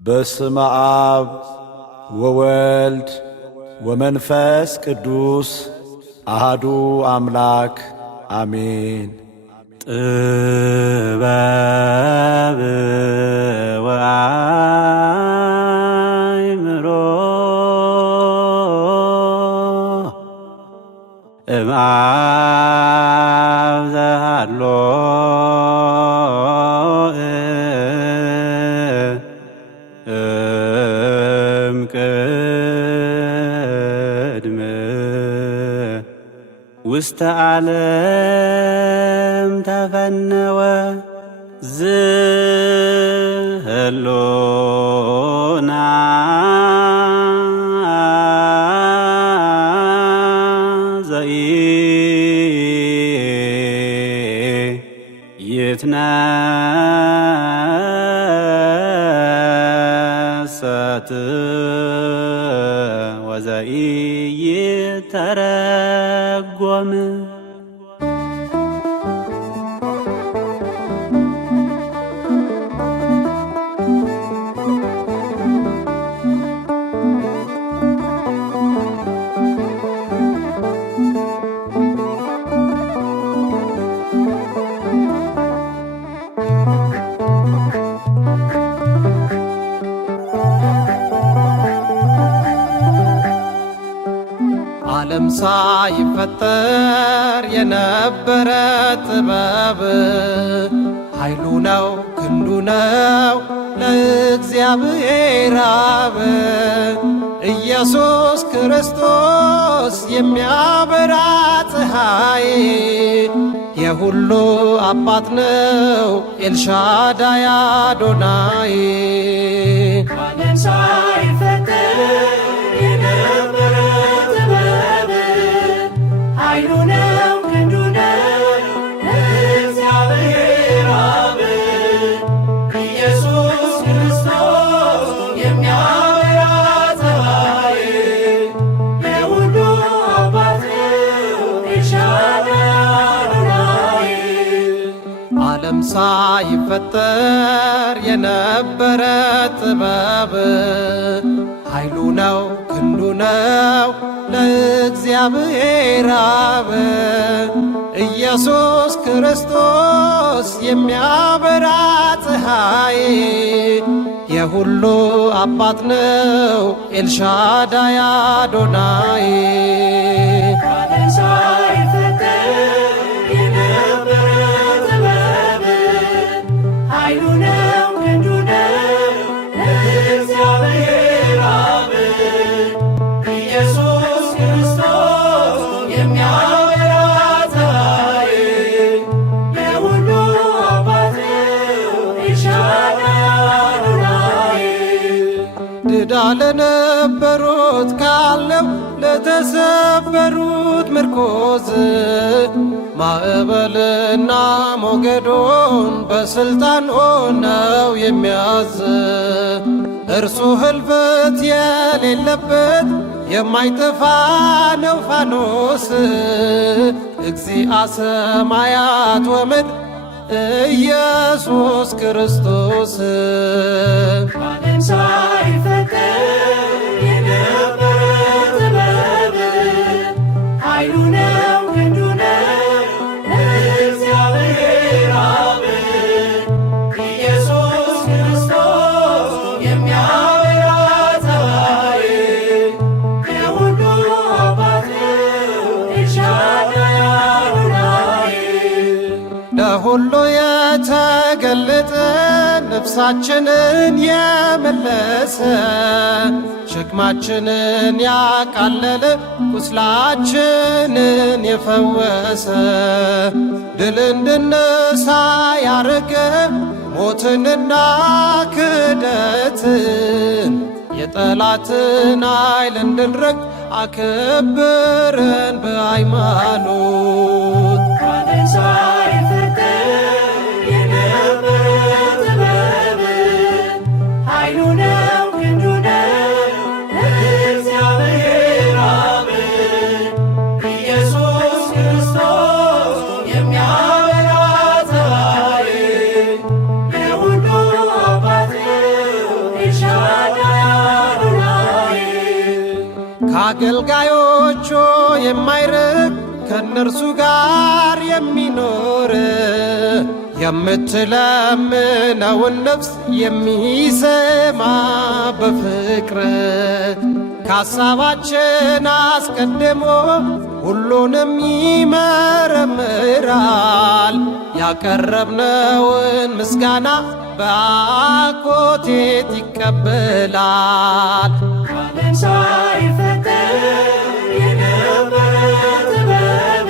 በስመ አብ ወወልድ ወመንፈስ ቅዱስ አሐዱ አምላክ አሜን። ጥበብ ወአእምሮ እምአብ ዘሃሎ እምቅድመ ውስተ ዓለም ተፈነወ ዝህሎና ዘኢይትነሰት ወዘኢይተረጎም ዓለም ሳይፈጠር የነበረ ጥበብ ኃይሉ ነው ክንዱ ነው ለእግዚአብሔር አብ ኢየሱስ ክርስቶስ የሚያበራ ፀሐይ የሁሉ አባት ነው ኤልሻዳይ አዶናይ። ዓለም ሳይፈጠር የነበረ ጥበብ ኃይሉ ነው ክንዱ ነው ለእግዚአብሔር አብ ኢየሱስ ክርስቶስ የሚያበራ ፀሐይ የሁሉ አባት ነው ኤልሻዳይ አዶናይ። ዓለም ሳይፈጠር የነበረ ጥበብ ኃይሉ ነው ክንዱ ነው ለእግዚአብሔር አብ ኢየሱስ ክርስቶስ የሚያበራ ፀሐይ የሁሉ አባት ነው ኤልሻዳይ አዶናይ። ዓለም ሳይፈጠር የነበረ ጥበብ ኃይሉ ነው ክንዱ ነው ለእግዚአብሔር አብ ኢየሱስ ክርስቶስ የሚያበራ ፀሐይ የሁሉ አባት ነው ኤልሻዳይ አዶናይ። ድዳ ለነበሩት ካለው ለተሰበሩት ምርኮዝ ማዕበልና ሞገዶን በስልጣን ሆነው የሚያዝ እርሱ ህልፈት የሌለበት የማይጠፋ ነው ፋኖስ እግዚአ ሰማያት ወምድር ኢየሱስ ክርስቶስ። ዓለም ሳይፈጠር የነበረ ጥበብ ኃይሉ ነው ክንዱ ነው ለእግዚአብሔር አብ ኢየሱስ ክርስቶስ የሚያበራ ፀሐይ የሁሉ አባት ነው ኤልሻዳይ አዶናይ። ለሁሉ የተገለጠ ነፍሳችንን የመለሰ ሸክማችንን ያቃለለ ቁስላችንን የፈወሰ ድል እንድንነሳ ያረገ ሞትንና ክደትን የጠላትን ኃይል እንድንረግጥ አከበረን በሃይማኖት። ዓለም ሳይፈጠር የነበረ ጥበብ ኃይሉ ነው ክንዱ ነው ለእግዚአብሔር አብ ኢየሱስ ክርስቶስ የሚያበራ ፀሐይ የሁሉ አባት ነው ኤልሻዳይ ከአገልጋዮቹ የማይርቅ ከእነርሱ ጋር የሚኖር የምትለምነውን ነፍስ የሚሰማ በፍቅር ከሐሳባችን አስቀድሞ ሁሉንም ይመረምራል። ያቀረብነውን ምስጋና በአኮቴት ይቀበላል። ዓለም ሳይፈጠር የነበረ ጥበብ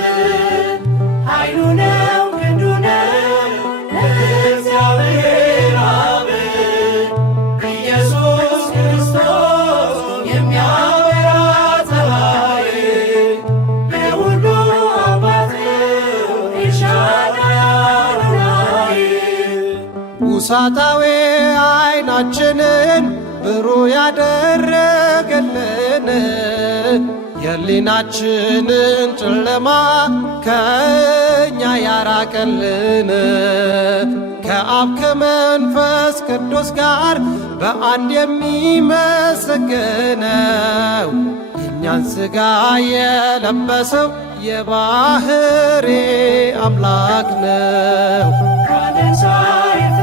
ኃይሉ ነው ክንዱ ነው እግዚአብሔር አብ ኢየሱስ ክርስቶስ የሚያበራ ፀሐይ የሁሉ አባት ኤልሻዳይ አዶናይ ውሳጣዊ ዓይናችንን ብሩህ ያደረገልን የሕሊናችንን ጨለማ ከእኛ ያራቀልን ከአብ ከመንፈስ ቅዱስ ጋር በአንድ የሚመሰገነው የእኛን ሥጋ የለበሰው የባሕርይ አምላክ ነው። ዓለም ሳይፈጠር